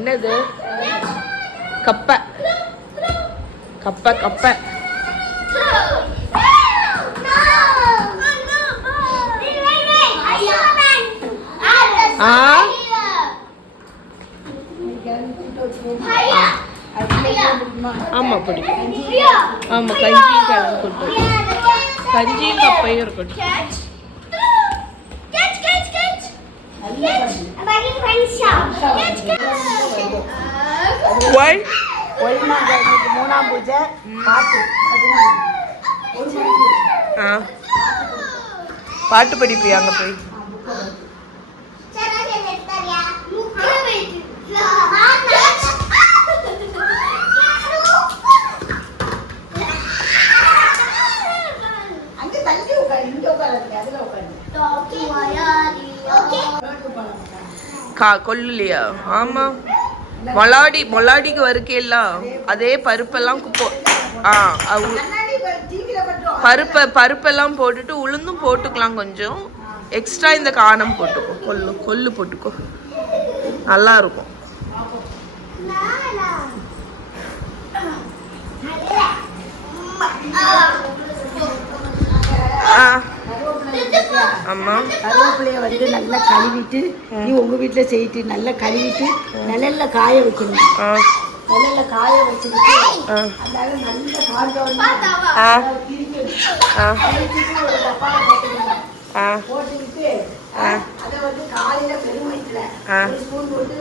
என்னது? கப்பை கப்பை கப்பை. ஆமா பிடிக்கும். ஆமா கஞ்சியும் கலந்து கொடுத்து கஞ்சியும் கப்பையும் இருக்கட்டும். பாட்டு படிப்பியா அங்க போய்? கொல்லுலையா? ஆமா மொளாடிக்கு வருக்கேல்ல அதே பருப்பெல்லாம் பருப்பெல்லாம் போட்டுட்டு உளுந்தும் போட்டுக்கலாம், கொஞ்சம் எக்ஸ்ட்ரா இந்த காணம் போட்டுக்கோ, கொல்லு போட்டுக்கோ, நல்லா இருக்கும். ஆமா கருவேப்பிலைய வந்து நல்லா கழுவிட்டு நீ உங்க வீட்டுல செய்யிட்டு நல்லா கழுவிட்டு நிழல்ல காய வைக்கணும். நிழல்ல காய வச்சுட்டு அதாவது நல்ல ஒரு டப்பால போட்டுக்கிட்டு அதை வந்து காலையில பெருமைத்துல ஒரு ஸ்பூன் போட்டு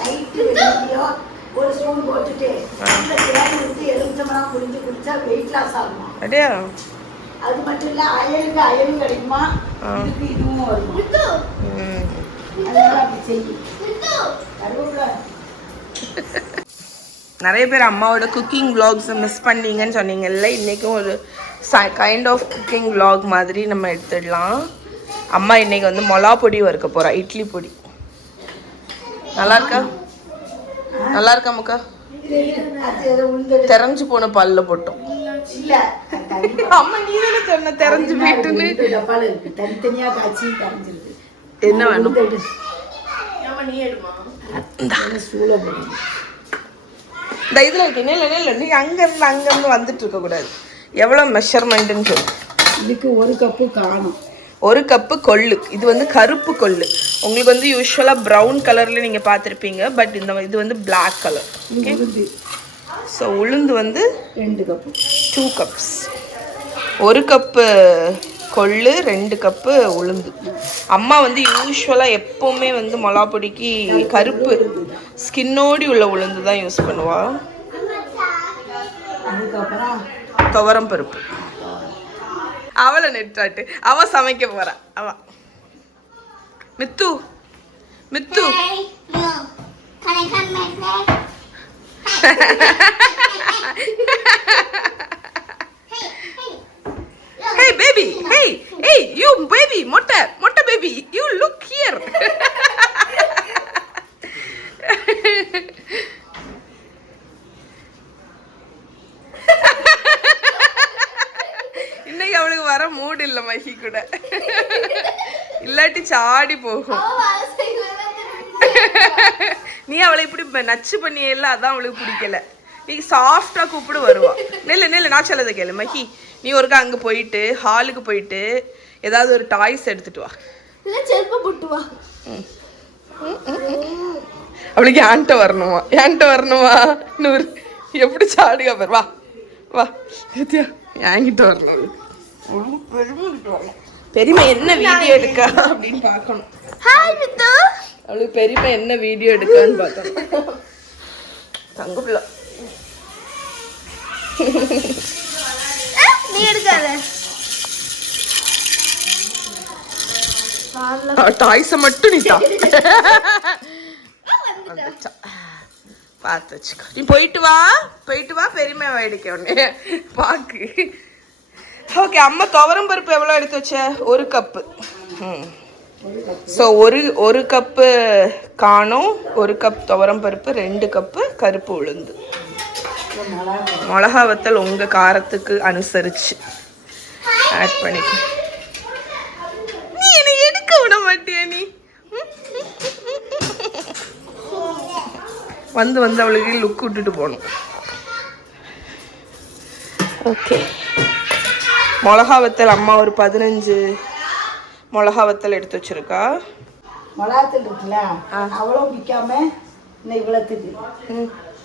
லைட்டு வெள்ளியோ ஒரு ஸ்பூன் போட்டுட்டு அந்த தேன் எடுத்து எலுமிச்சம்பழம் புளிஞ்சு குடிச்சா வெயிட் லாஸ் ஆகுமா? அப்படியா? அது மட்டும் இல்ல அயலுக்கு அயலும் கிடைக்குமா, இதுக்கு இதுவும் வருமா. அதனால அப்படி செய்யும். நிறைய பேர் அம்மாவோட குக்கிங் vlogs மிஸ் பண்ணீங்கன்னு சொன்னீங்கல்ல, இன்றைக்கும் ஒரு கைண்ட் ஆஃப் குக்கிங் vlog மாதிரி நம்ம எடுத்துடலாம். அம்மா இன்னைக்கு வந்து மொளா பொடி வறுக்க போகிறா, இட்லி பொடி. நல்லா இருக்கா? நல்லா இருக்கா முக்கா? தெரிஞ்சு போன பல்ல போட்டோம். அம்மா நீ தானே சொன்ன தெரிஞ்சு போயிட்டுன்னு. தனித்தனியா காய்ச்சி தெரிஞ்சிருக்கு. என்ன வேணும்? இந்த இதில் இருக்கு. இல்லை நீ அங்கேருந்து வந்துட்டு இருக்கக்கூடாது. எவ்வளோ மெஷர்மெண்ட்டுன்னு சொல்லு. இதுக்கு 1 கப்பு காணும், 1 கப்பு கொள்ளு. இது வந்து கருப்பு கொள்ளு. உங்களுக்கு வந்து யூஸ்வலாக ப்ரௌன் கலரில் நீங்கள் பார்த்துருப்பீங்க, பட் இது வந்து பிளாக் கலர். ஸோ உளுந்து வந்து 2 கப்ஸ். 1 கப்பு கொள்ளு, 2 கப்பு உளுந்து. அம்மா வந்து யூஸ்வலாக எப்போவுமே வந்து மொளா பொடிக்கு கருப்பு ஸ்கின்னோடி உள்ள உளுந்து தான் யூஸ் பண்ணுவா. துவரம் பருப்பு. அவளை நெட்டாட்டு அவ சமைக்க போறா. அவ Mithu Hey baby, hey you baby, மொட்டை baby, you look here. இன்னைக்கு அவளுக்கு வர மூடு இல்லை மஹி கூட, இல்லாட்டி சாடி போகும். நீ அவளை இப்படி நச்சு பண்ணியல்ல, அதான் அவளுக்கு பிடிக்கல. நீ சாஃப்டா கூப்பிடு வருவா. நெல்லு நான் சொல்லதை கேளு மஹி. நீ ஒருக்கா அங்கே போயிட்டு ஹாலுக்கு போயிட்டு ஏதாவது ஒரு டாய்ஸ் எடுத்துட்டு வா, அவளுக்கு ஏன்ட்ட வரணுமா நூறு. எப்படி சாடுகா பேர். வா சத்யா என்கிட்ட வரணும். பெருமை என்ன வீடியோ எடுக்கா அப்படின்னு பார்க்கணும். அவளுக்கு பெருமை என்ன வீடியோ எடுக்கான்னு பார்க்கணும். தங்க பிள்ளை நீ எடுக்காத. டாய்ஸை மட்டும் நீ பார்த்து வச்சுக்கோ. நீ போயிட்டு வா பெருமை எடுக்க உடனே பாக்கு. ஓகே, அம்மா துவரம் பருப்பு எவ்வளோ எடுத்து வச்ச? 1 கப்பு. ஸோ ஒரு கப்பு காணும், 1 கப் துவரம் பருப்பு, 2 கப்பு கருப்பு உளுந்து. மிளகா வத்தல் உங்கள் காரத்துக்கு அனுசரித்து ஆட் பண்ணிக்க. நீ என்னை எடுக்க விட மாட்டியா? நீ வந்து வந்து அவளுக்கு லுக் விட்டுட்டு போகணும். ஓகே, மிளகா வத்தல் அம்மா ஒரு 15 மிளகா வத்தல் எடுத்து வச்சிருக்கா. மிளகாத்தூள் இருக்குல்ல, அவ்வளோ பிக்காம இன்னும் இவ்வளோத்துக்கு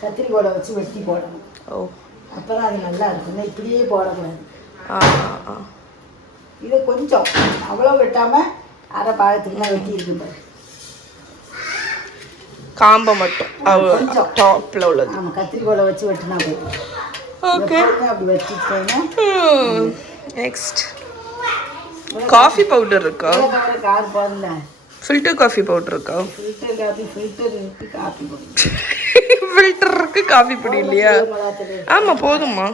கத்திரிக்கோலை வச்சு வெட்டி போடணும். ஓ, அப்போ தான் அது நல்லா இருக்கும். இன்னும் இப்படியே போடக்கூடாது. இது கொஞ்சம் அவ்வளோ வெட்டாமல் அரை பாகத்துக்கு தான் வெட்டி இருக்கு. காம்பை மட்டும் கொஞ்சம் டாப்பில் உள்ளது. ஆமாம், கத்திரிக்கோலை வச்சு வெட்டினா போதும். ஓகே, அப்படி வெட்டிட்டேன்னா நெக்ஸ்ட் காஃபி பவுடர் இருக்கா? கார் போடல, ஃபில்டர் காஃபி பவுடர் இருக்கா? ஃபில்டர் இருக்கு, காஃபி பொடி ஃபில்டர் இருக்கு, காஃபி பொடி இல்லையா? ஆமாம், போதுமா?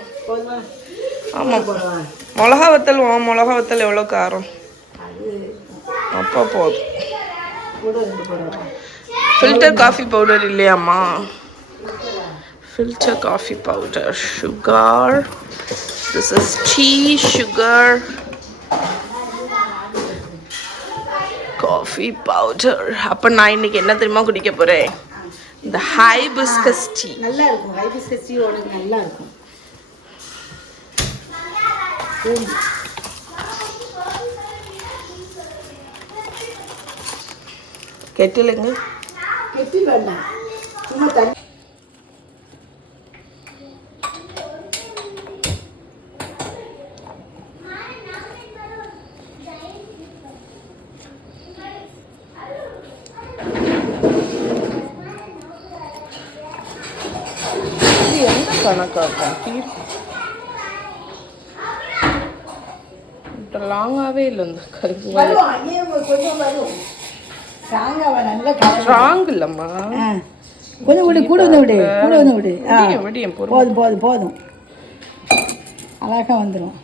ஆமாம், மிளகா வத்தல் மிளகா வத்தல் எவ்வளோ காரம்? அப்போ போதும். ஃபில்டர் காஃபி பவுடர் இல்லையாம்மா? Filter coffee powder, sugar, this is tea sugar, coffee powder. அப்போ நான் இன்னைக்கு என்ன தெரியுமா குடிக்க போகிறேன்? இந்த ஹைபிஸ்கஸ் டீ. நல்லா இருக்கும். ஹைபிஸ்கஸ் டீ உனக்கு நல்லா இருக்கும். கெட்டிலுங்க, கெட்டில் வேண்டாம், சும்மா தண்ணி. கணக்காக லாங்காகவே இல்லை இந்த கருப்பு. கொஞ்சம் வரும் நல்ல ஸ்ட்ராங் இல்லைம்மா. கொஞ்சம் விடு, கூட வந்து விடு, கூட வந்து விடு. போதும் போதும் போதும், அழகாக வந்துடும்.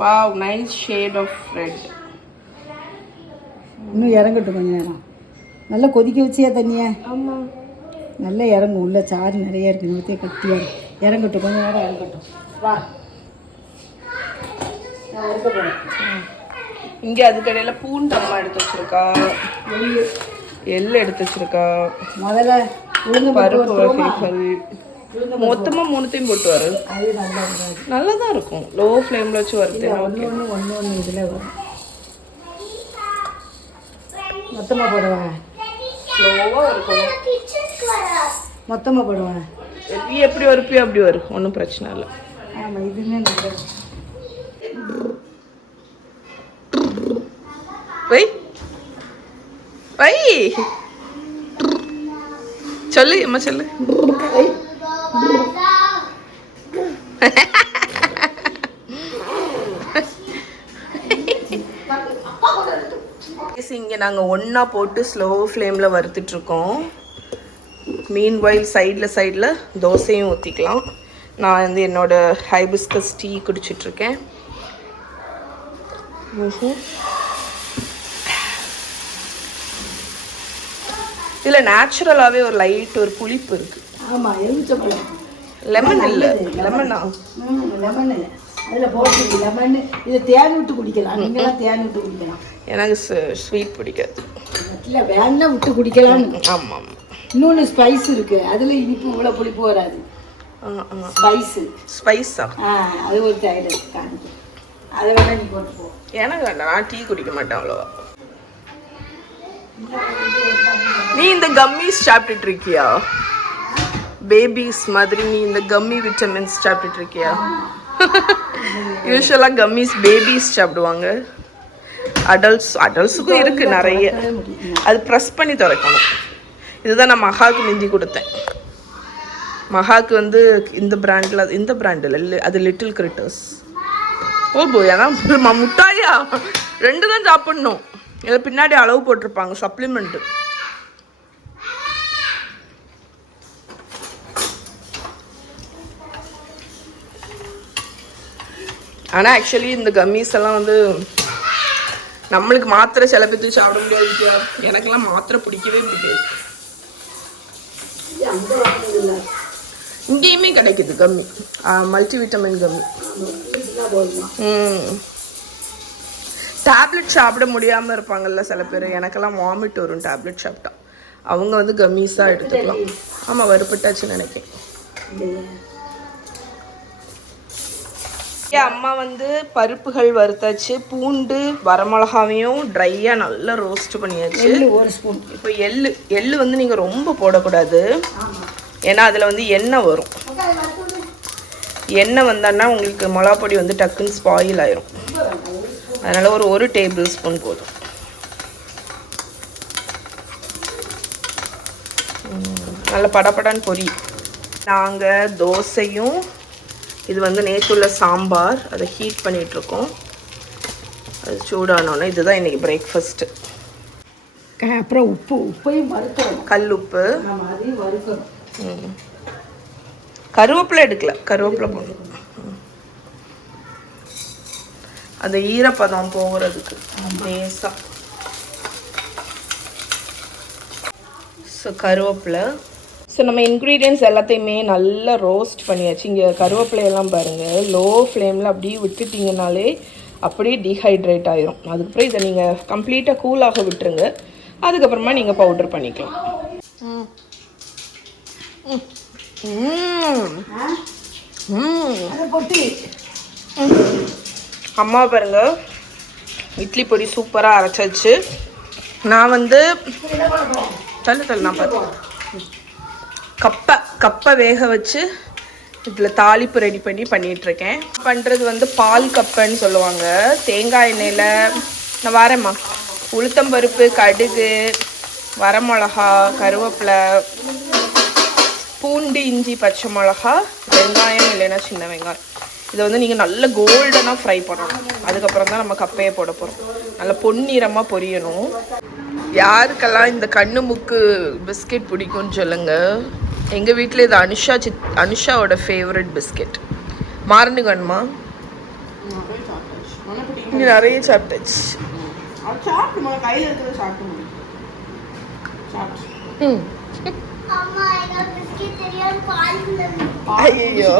Wow, nice shade of red. இன்னும் இறங்கட்டும் கொஞ்சம் நேரம். நல்லா கொதிக்க வச்சியா தண்ணியை? ஆமாம், நல்லா இறங்கும். உள்ள சாறு நிறைய இருக்குது, ஊற்றிய கட்டியாக இறங்கட்டும், கொஞ்சம் நேரம் இறங்கட்டும். வா, நான் இறக்க போகிறேன். இங்கே அதுக்கடையில் பூண்டு அம்மா எடுத்து வச்சிருக்கா, எள்ளு எடுத்து வச்சிருக்கா, முதல்ல உளுந்து பருப்பு வகைகள் மொத்தமாக 3த்தையும் போட்டு வரும். அது நல்லா நல்லா தான் இருக்கும். லோ ஃப்ளேமில் வச்சு வறுத்தேன். ஒன்று இதில் வரும். மொத்தமாக போடுவேன், ஸ்லோவாக இருக்கணும். மொத்தமாக போடுவேன். நீ எப்படி வறுப்பியோ அப்படி வரும், ஒன்றும் பிரச்சனை இல்லை. ஆமாம், இதுவுமே நல்லது. வை வை, சொல்லு அம்மா சொல்லு. இங்கே நாங்கள் ஒன்றா போட்டு ஸ்லோ ஃப்ளேமில் வறுத்துட்ருக்கோம். மீன்வைல் சைடில் தோசையும் ஊற்றிக்கலாம். நான் வந்து என்னோடய ஹைபிஸ்கஸ் டீ குடிச்சிட்ருக்கேன். இதில் நேச்சுரலாகவே ஒரு லைட் ஒரு புளிப்பு இருக்குது. ஆமாம், எலுமிச்சம்பழம், லெமன் இல்லை, லெமனா? லெமனு அதில் போட்டு லெமன். இதை தேன் விட்டு குடிக்கலாம். நீங்களாம் தேன் விட்டு குடிக்கலாம். எனக்கு ஸ்வீட் பிடிக்காது. இல்லை, வேணா விட்டு குடிக்கலாம். ஆமாம் ஆமாம். இன்னொன்று ஸ்பைஸ் இருக்குது, அதில் இனிப்பு இவ்வளோ புளிப்பு வராது. ஸ்பைஸா? அது ஒரு தைல காணிக்கும். அதை வேணா நீ போட்டு போ. எனக்கு வேண்டாம், நான் டீ குடிக்க மாட்டேன் அவ்வளோவா. நீ இந்த கம்மிஸ் சாப்பிட்டுட்டு இருக்கியா? பேபிஸ் மாதிரி நீ இந்த கம்மி விட்டமின்ஸ் சாப்பிட்டுட்டு இருக்கியா? யூஸ்வலாக கம்மிஸ் பேபிஸ் சாப்பிடுவாங்க. அடல்ட்ஸுக்கும் இருக்குது நிறைய. அது ப்ரெஸ் பண்ணி திறக்கணும். இதுதான் நான் மகாவுக்கு மிந்தி கொடுத்தேன். மகாவுக்கு வந்து இந்த பிராண்டில் இல்லை, அது லிட்டில் கிரிட்டர்ஸ். ஏன்னா முட்டாயா 2 தான் சாப்பிட்ணும். இதில் பின்னாடி அளவு போட்டிருப்பாங்க, சப்ளிமெண்ட்டு. ஆனால் ஆக்சுவலி இந்த கம்மீஸ் எல்லாம் வந்து நம்மளுக்கு மாத்திரை சில பேர்த்து சாப்பிட முடியாது. எனக்கெல்லாம் மாத்திரை பிடிக்கவே பிடிக்காது. இங்கேயுமே கிடைக்குது கம்மி, மல்டி விட்டமின் கம்மி. டேப்லெட் சாப்பிட முடியாமல் இருப்பாங்கல்ல சில பேர். எனக்கெல்லாம் வாமிட் வரும் டேப்லெட் சாப்பிட்டா. அவங்க வந்து கம்மீஸாக எடுத்துக்கலாம். ஆமாம், வறுப்பட்டாச்சுன்னு நினைக்கிறேன். அம்மா வந்து பருப்புகள் வறுத்தாச்சு, பூண்டு வரமிளகாவையும் ட்ரையாக நல்லா ரோஸ்ட் பண்ணியாச்சு. ஒரு ஸ்பூன். இப்போ எள்ளு வந்து நீங்கள் ரொம்ப போடக்கூடாது, ஏன்னா அதில் வந்து எண்ணெய் வரும். எண்ணெய் வந்தான்னா உங்களுக்கு மிளகா பொடி வந்து டக்குன்னு ஸ்பாயில் ஆயிரும். அதனால் ஒரு டேபிள் ஸ்பூன் போதும். நல்ல படப்படான்னு பொரி. நாங்கள் தோசையும் இது வந்து நேற்றுள்ள சாம்பார் அதை ஹீட் பண்ணிகிட்ருக்கோம். அது சூடானோன்னா இதுதான் இன்றைக்கி பிரேக்ஃபாஸ்ட்டு. அப்புறம் உப்பையும் வறுக்கணும், கல் உப்பு. அதையும் வறுக்கணும். கருவேப்பிலை எடுக்கல, கருவேப்பிலை போடணும். அந்த ஈரப்பதம் போகிறதுக்கு லேசாக. ஸோ கருவேப்பிலை. ஸோ நம்ம இன்க்ரீடியன்ட்ஸ் எல்லாத்தையுமே நல்லா ரோஸ்ட் பண்ணியாச்சு. இங்கே கருவேப்பிலையெல்லாம் பாருங்கள், லோ ஃப்ளேமில் அப்படியே விட்டுட்டிங்கனாலே அப்படியே டீஹைட்ரேட் ஆயிரும். அதுக்கப்புறம் இதை நீங்கள் கம்ப்ளீட்டாக கூலாக விட்டுருங்க. அதுக்கப்புறமா நீங்கள் பவுடர் பண்ணிக்கலாம். அம்மா பாருங்க, இட்லி பொடி சூப்பராக அரைச்சாச்சு. நான் வந்து நான் பார்த்தேன் கப்பை வேக வச்சு இதில் தாளிப்பு ரெடி பண்ணிகிட்ருக்கேன். பண்ணுறது வந்து பால் கப்பைன்னு சொல்லுவாங்க. தேங்காய் எண்ணெயில் நான் வரேம்மா, உளுத்தம்பருப்பு, கடுகு, வரமிளகா, கருவேப்பிலை, பூண்டு, இஞ்சி, பச்சை மிளகா, வெங்காயம் இல்லைன்னா சின்ன வெங்காயம். இதை வந்து நீங்கள் நல்ல கோல்டனாக ஃப்ரை பண்ணணும். அதுக்கப்புறம் தான் நம்ம கப்பையை போட போகிறோம். நல்லா பொன்னிறமாக பொரியணும். யாருக்கெல்லாம் இந்த கண்ணு முக்கு பிஸ்கெட் பிடிக்கும்னு சொல்லுங்கள். எங்கள் வீட்டில் இது அனுஷாவோட ஃபேவரட் பிஸ்கெட். மாறனு கண்மா இங்கே நிறைய சாப்பிட்டாச்சு. ஐயோ